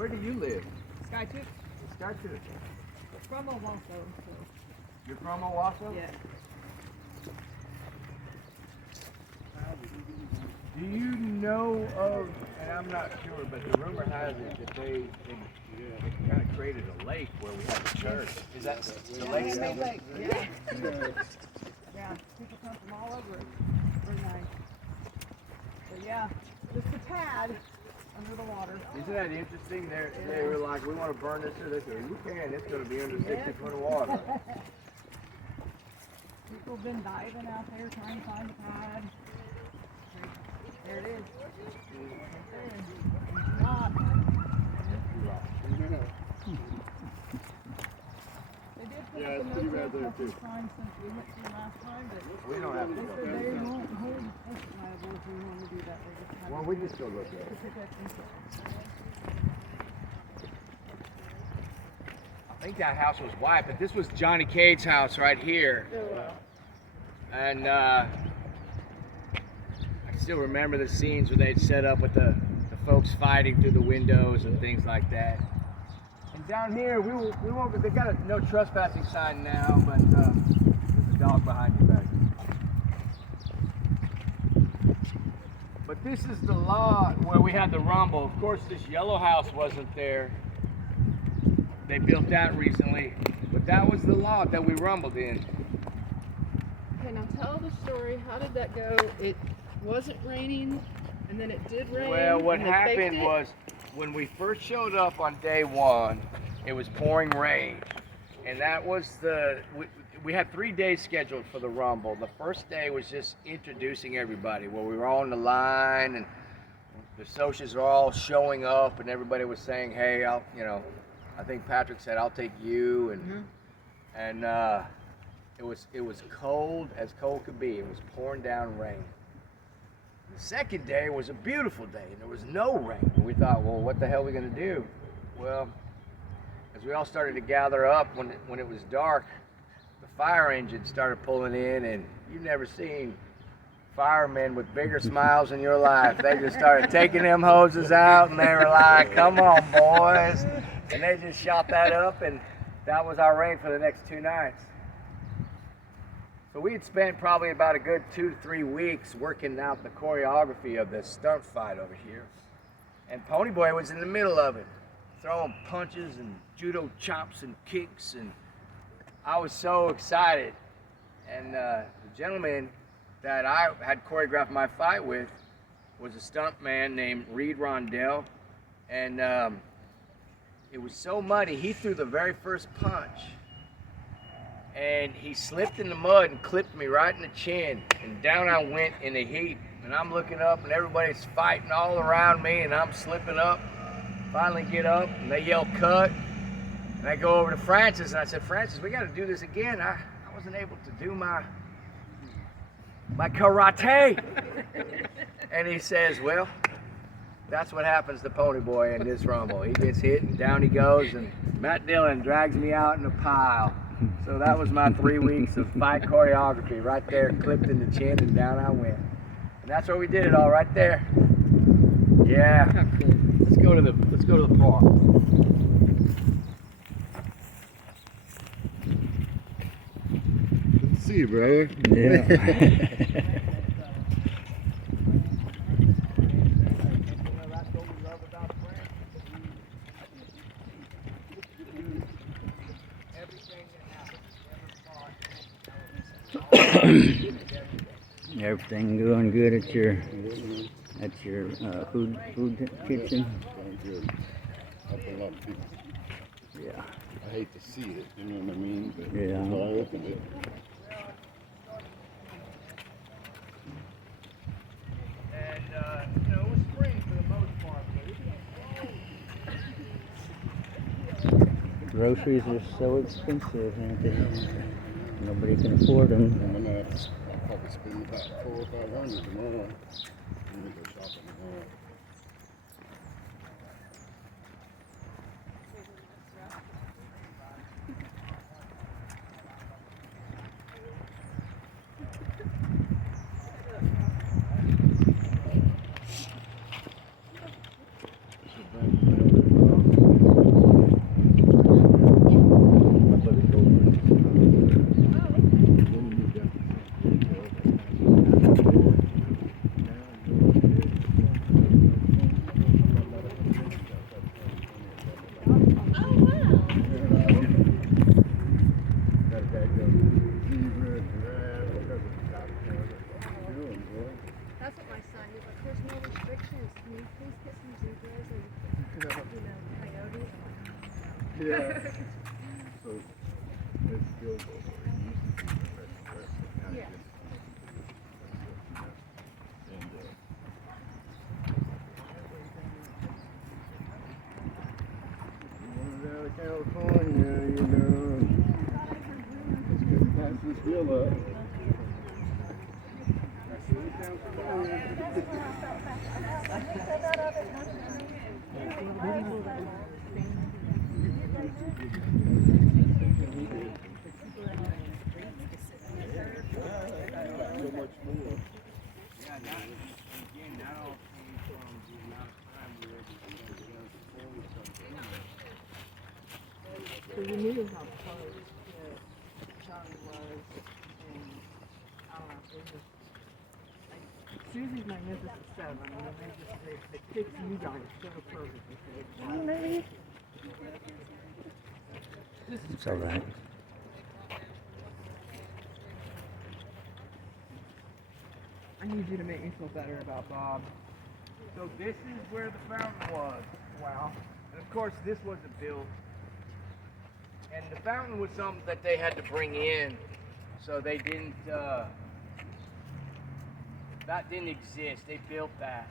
Where do you live? Skytooth. Skytooth. From Owasso. So. You're from Owasso? Yeah. Do you know of, and I'm not sure, but the rumor has it that they kind of created a lake where we have a church. Is that the lake still? Lake. Yeah. Yeah. People come from all over it. Very nice. But yeah, just a tad under the water. Isn't that interesting? They were like, we want to burn this here. They said, you can. It's going to be under 60 foot of water. People have been diving out there trying to find the pad. There it is. Right there. They did put up a note there a couple of times since we went through last time, but We don't have to they go said there. they won't hold us liable if we want to do that. They just have Well, we just go look at it. to protect themselves. I think that house was white, but this was Johnny Cage's house right here. And I still remember the scenes where they'd set up with the folks fighting through the windows and things like that. And down here, we won't. They got a no trespassing sign now, but there's a dog behind you back. But this is the lot where we had the rumble. Of course, this yellow house wasn't there. They built that recently, but that was the lot that we rumbled in. Okay, now tell the story. How did that go? It wasn't raining, and then it did rain. Well, what and they faked happened it. was when we first showed up on day one, it was pouring rain, and that was we had 3 days scheduled for the rumble. The first day was just introducing everybody, where we were all on the line, and the socials were all showing up, and everybody was saying, "Hey, I think Patrick said I'll take you," and it was cold as cold could be. It was pouring down rain. The second day was a beautiful day, and there was no rain. And we thought, well, what the hell are we going to do? Well, as we all started to gather up when it was dark, the fire engine started pulling in, and you've never seen firemen with bigger smiles in your life. They just started taking them hoses out, and they were like, "Come on, boys." And they just shot that up, and that was our rain for the next 2 nights. So we had spent probably about a good 2 to 3 weeks working out the choreography of this stunt fight over here. And Ponyboy was in the middle of it, throwing punches and judo chops and kicks, and I was so excited. And the gentleman that I had choreographed my fight with was a stunt man named Reed Rondell, and it was so muddy, he threw the very first punch, and he slipped in the mud and clipped me right in the chin, and down I went in a heap. And I'm looking up, and everybody's fighting all around me, and I'm slipping up. Finally get up, and they yell cut, and I go over to Francis, and I said, "Francis, we got to do this again. I wasn't able to do my karate." And he says, "Well, that's what happens to Ponyboy in this rumble. He gets hit, and down he goes, and Matt Dillon drags me out in a pile." So that was my 3 weeks of fight choreography right there, clipped in the chin, and down I went. And that's where we did it all, right there. Yeah. Let's go to the park. Good to see you, brother. Yeah. Everything going good at your food kitchen? Going good. Helping a lot of people. Yeah. I hate to see it, you know what I mean? But Yeah. that's why I opened it. And it was spring for the most part, but Groceries are so expensive, aren't they? Nobody can afford them. I'm gonna I'll probably spend about $400 or $500 tomorrow. I'm gonna go shopping tomorrow. Yeah. So it's still Yeah. Out of California, you know. Let's pass this bill up. So you knew how close Johnny was, and I don't know, it just, like, Susie's Magnificent Seven, I mean, they picked you guys so perfectly. Oh, maybe. It's all right. I need you to make me feel better about Bob. So this is where the fountain was. Wow. And of course this wasn't built. And the fountain was something that they had to bring in. So they didn't, that didn't exist. They built that.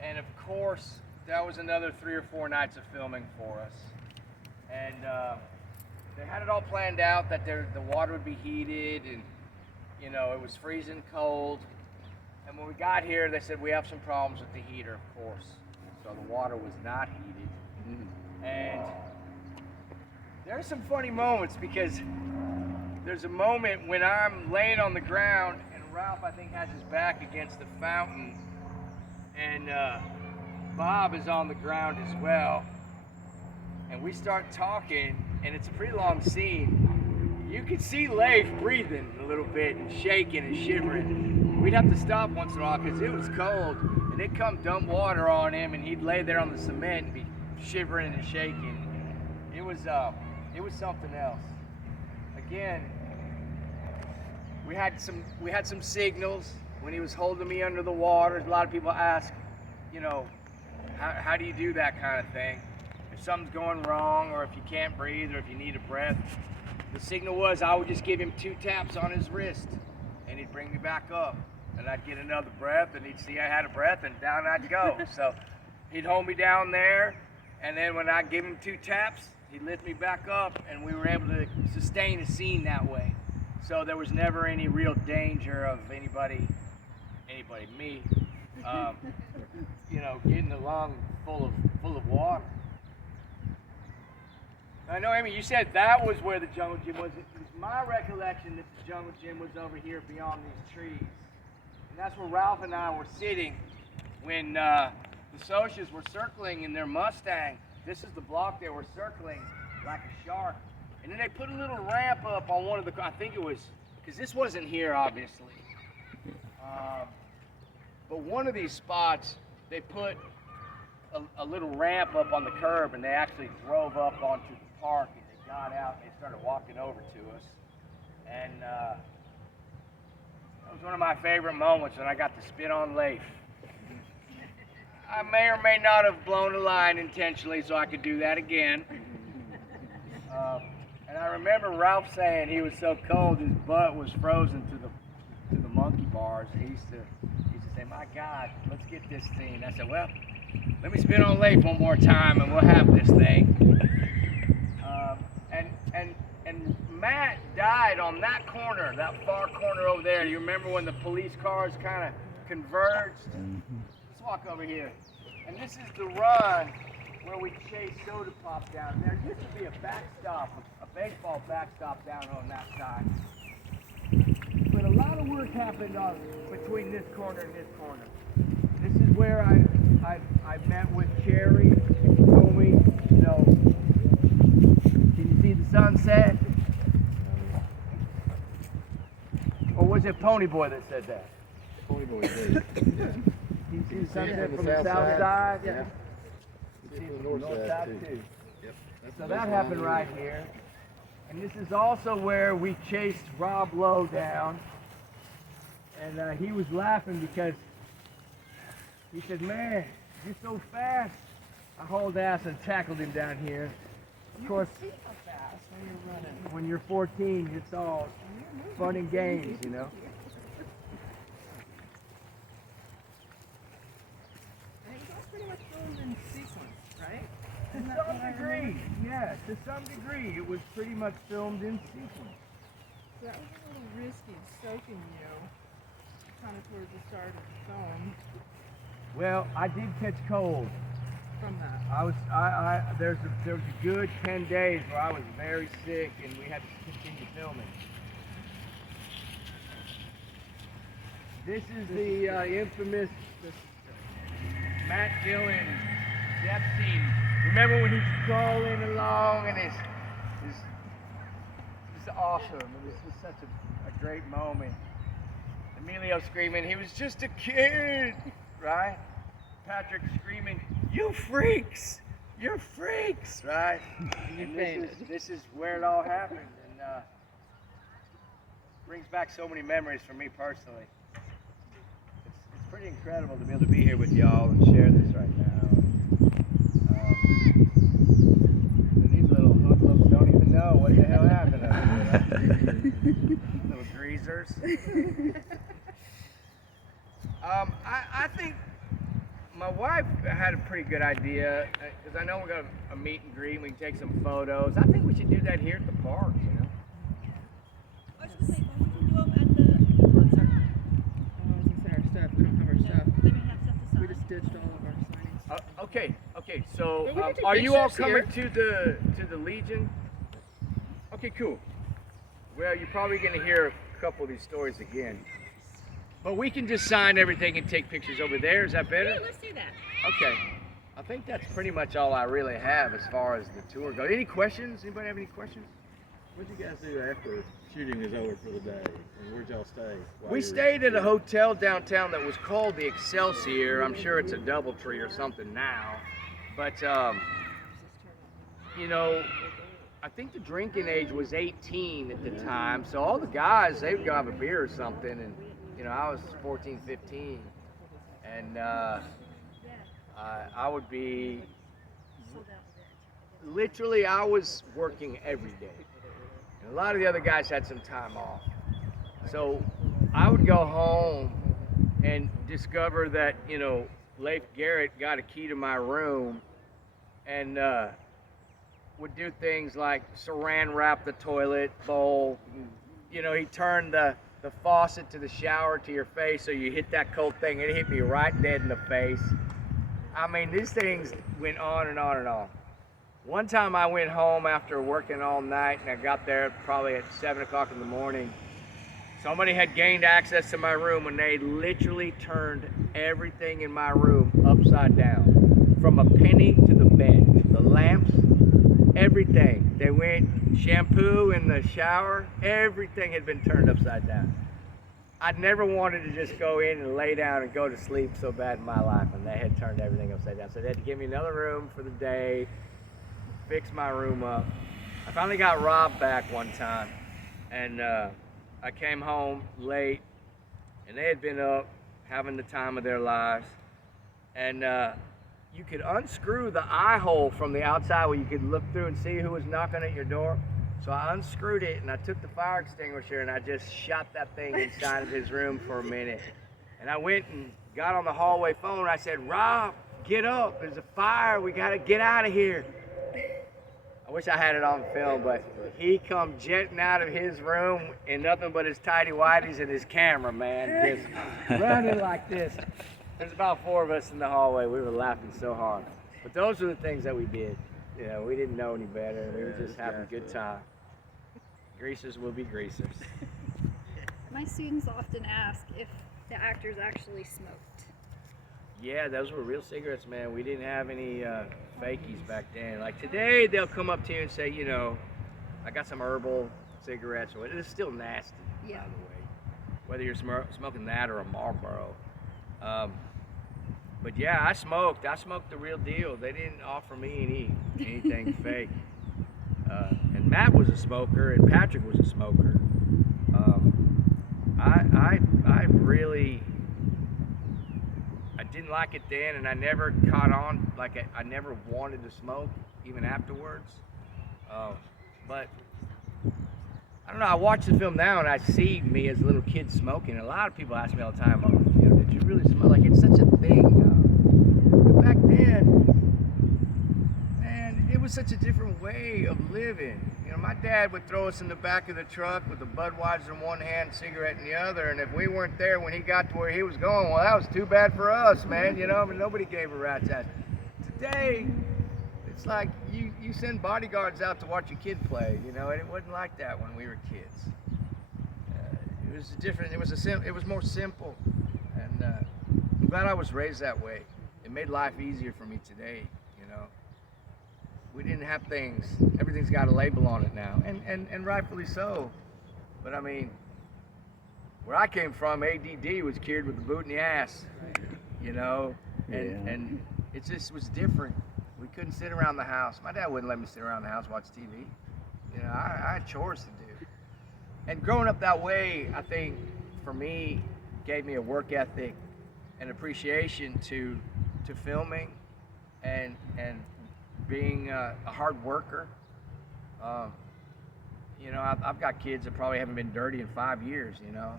And of course, that was another 3 or 4 nights of filming for us. And they had it all planned out that the water would be heated and, you know, it was freezing cold. And when we got here, they said we have some problems with the heater, of course. So the water was not heated. And there are some funny moments because there's a moment when I'm laying on the ground and Ralph, I think, has his back against the fountain. And Bob is on the ground as well. And we start talking, and it's a pretty long scene. You could see Leif breathing a little bit and shaking and shivering. We'd have to stop once in a while because it was cold, and it'd come dump water on him, and he'd lay there on the cement and be shivering and shaking. It was something else. Again, we had some signals when he was holding me under the water. A lot of people ask, you know, how do you do that kind of thing? If something's going wrong, or if you can't breathe, or if you need a breath. The signal was I would just give him 2 taps on his wrist, and he'd bring me back up, and I'd get another breath, and he'd see I had a breath, and down I'd go. So he'd hold me down there, and then when I'd give him 2 taps, he'd lift me back up, and we were able to sustain a scene that way. So there was never any real danger of anybody, me, you know, getting the lung full of water. I know, Amy, you said that was where the jungle gym was. It was my recollection that the jungle gym was over here beyond these trees. And that's where Ralph and I were sitting when the Socias were circling in their Mustang. This is the block they were circling like a shark. And then they put a little ramp up on one of the, I think it was, because this wasn't here, obviously. But one of these spots, they put a little ramp up on the curb, and they actually drove up onto the park, and they got out, and they started walking over to us. And that was one of my favorite moments when I got to spit on Leif. I may or may not have blown a line intentionally, so I could do that again. And I remember Ralph saying he was so cold his butt was frozen to the monkey bars. He used to say, "My God, let's get this thing." I said, "Well, let me spit on Leif one more time, and we'll have this thing." And Matt died on that corner, that far corner over there. You remember when the police cars kind of converged? Let's walk over here. And this is the run where we chased soda pop down. There used to be a backstop, a baseball backstop down on that side. But a lot of work happened between this corner and this corner. This is where I met with Cherry, Tommy, you know. Can you see the sunset? Or was it Ponyboy that said that? Ponyboy did. Can you see the sunset from the south side? Yeah. You see it from the north side too. Yep. So that happened right here. And this is also where we chased Rob Lowe down. And he was laughing because he said, "Man, you're so fast. I hauled ass and tackled him down here. Of course, You can see how fast when you're running. when you're 14, it's all fun and games, you know. And it was all pretty much filmed in sequence, right? To Isn't that some what I degree, remember? yeah, to some degree, it was pretty much filmed in sequence. So that was a little risky, soaking you kind of towards the start of the film Well, I did catch cold. from that. There was a good 10 days where I was very sick and we had to continue filming. This is the infamous Matt Dillon death scene. Remember when he's crawling along and it's awesome. It was just such a great moment. Emilio screaming, he was just a kid, right? Patrick screaming, you freaks! You're freaks, right? And this is where it all happened, and brings back so many memories for me personally. It's pretty incredible to be able to be here with y'all and share this right now. And these little hoodlums don't even know what the hell happened up here. Little greasers. I think my wife had a pretty good idea, because I know we're going to a meet and greet and we can take some photos. I think we should do that here at the park, you know? I was gonna say, well, we can do them at the concert. Oh, I was gonna say our stuff. We don't have our stuff. They don't have stuff to We sign. just ditched all of our signings. Okay. So, Well, we can take are you all pictures coming to the Legion? Okay, cool. Well, you're probably going to hear a couple of these stories again. But we can just sign everything and take pictures over there. Is that better? Yeah, let's do that. Okay. I think that's pretty much all I really have as far as the tour goes. Any questions? Anybody have any questions? What'd you guys do after shooting was over for the day? And where'd y'all stay? We stayed at a hotel downtown that was called the Excelsior. I'm sure it's a DoubleTree or something now. But, you know, I think the drinking age was 18 at the time. So all the guys, they would go have a beer or something. And, you know, I was 14, 15. And I would be, literally, I was working every day. And a lot of the other guys had some time off. So I would go home and discover that, you know, Leif Garrett got a key to my room and would do things like saran wrap the toilet bowl. You know, he turned the faucet to the shower to your face so you hit that cold thing. It hit me right dead in the face. I mean, these things went on and on and on. One time I went home after working all night and I got there probably at 7 o'clock in the morning. Somebody had gained access to my room and they literally turned everything in my room upside down. From a penny to the bed, the lamps, everything. They went shampoo in the shower, everything had been turned upside down. I'd never wanted to just go in and lay down and go to sleep so bad in my life, and they had turned everything upside down. So they had to give me another room for the day, fix my room up. I finally got robbed back one time, and I came home late, and they had been up having the time of their lives, and you could unscrew the eye hole from the outside where you could look through and see who was knocking at your door. So I unscrewed it and I took the fire extinguisher and I just shot that thing inside of his room for a minute. And I went and got on the hallway phone and I said, Rob, get up, there's a fire, we gotta get out of here. I wish I had it on film, but he come jetting out of his room in nothing but his tighty whities and his camera, man, just running like this. There's about 4 of us in the hallway. We were laughing so hard. But those are the things that we did. You know, we didn't know any better. We were just having a good time. Greasers will be greasers. My students often ask if the actors actually smoked. Yeah, those were real cigarettes, man. We didn't have any fakies back then. Like today, they'll come up to you and say, you know, I got some herbal cigarettes. Or it's still nasty, Yeah. by the way. Whether you're smoking that or a Marlboro. But yeah, I smoked the real deal. They didn't offer me anything fake. And Matt was a smoker, and Patrick was a smoker. didn't like it then, and I never caught on. Like I never wanted to smoke, even afterwards. But I don't know. I watch the film now, and I see me as a little kid smoking. And a lot of people ask me all the time, "Oh, you know, did you really smoke?" Like it's such a thing. But back then, man, it was such a different way of living. You know, my dad would throw us in the back of the truck with a Budweiser in one hand, cigarette in the other, and if we weren't there when he got to where he was going, well, that was too bad for us, man. You know, I mean, nobody gave a rat's ass. Today, it's like you send bodyguards out to watch your kid play, you know, and it wasn't like that when we were kids. It was different. It was more simple, and I'm glad I was raised that way. It made life easier for me today, you know. We didn't have things. Everything's got a label on it now, and rightfully so. But I mean, where I came from, ADD was cured with the boot in the ass, you know, and it just was different. We couldn't sit around the house. My dad wouldn't let me sit around the house watch TV. You know, I had chores to do. And growing up that way, I think for me, gave me a work ethic and appreciation to filming and being a hard worker. You know, I've got kids that probably haven't been dirty in 5 years, you know.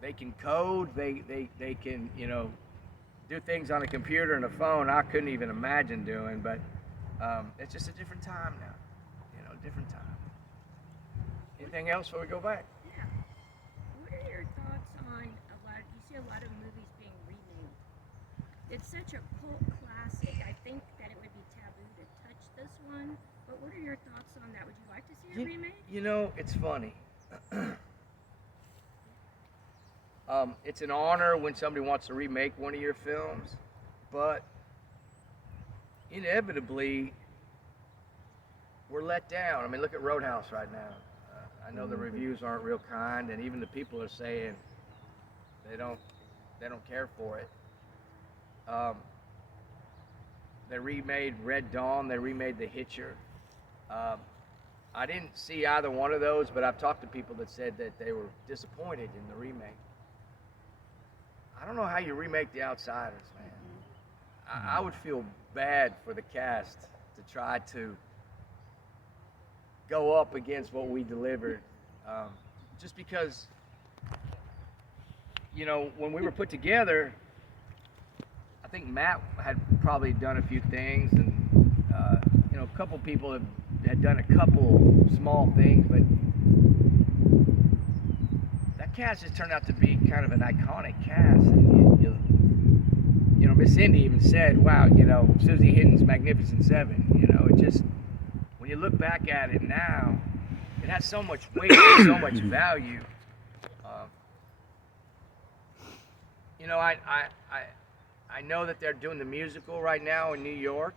They can code, they can, you know, do things on a computer and a phone I couldn't even imagine doing, but it's just a different time now, you know, different time. Anything else before we go back? Yeah. What are your thoughts on you see a lot of movies being remade. It's such a cult classic. I think that it would be taboo to touch this one, but what are your thoughts on that? Would you like to see a remake? You know, it's funny. It's an honor when somebody wants to remake one of your films, but inevitably we're let down. I mean, look at Roadhouse right now. I know the reviews aren't real kind, and even the people are saying they don't care for it. They remade Red Dawn. They remade The Hitcher. I didn't see either one of those, but I've talked to people that said that they were disappointed in the remake. I don't know how you remake The Outsiders, man. I would feel bad for the cast to try to go up against what we delivered. Just because, you know, when we were put together, I think Matt had probably done a few things, and you know, a couple people had done a couple small things, but that cast just turned out to be kind of an iconic cast. And you know, Miss Cindy even said, "Wow, you know, Susie Hinton's Magnificent Seven." You know, it just, when you look back at it now, it has so much weight, so much value. You know, I know that they're doing the musical right now in New York,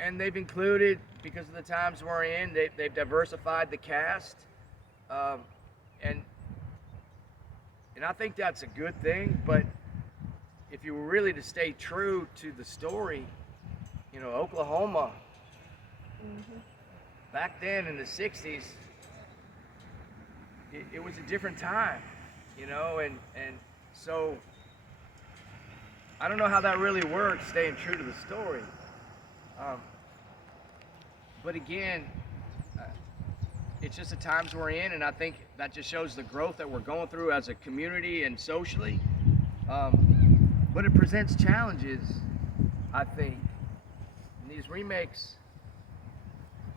and they've included, because of the times we're in, they've diversified the cast, and I think that's a good thing. But if you were really to stay true to the story, you know, Oklahoma, back then in the 60s, it was a different time, you know, and so I don't know how that really works, staying true to the story. But again, it's just the times we're in, and I think that just shows the growth that we're going through as a community and socially. But it presents challenges, I think. And these remakes,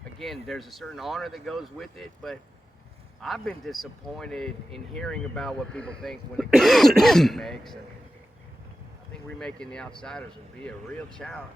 again, there's a certain honor that goes with it, but I've been disappointed in hearing about what people think when it comes to remakes. And I think remaking The Outsiders would be a real challenge.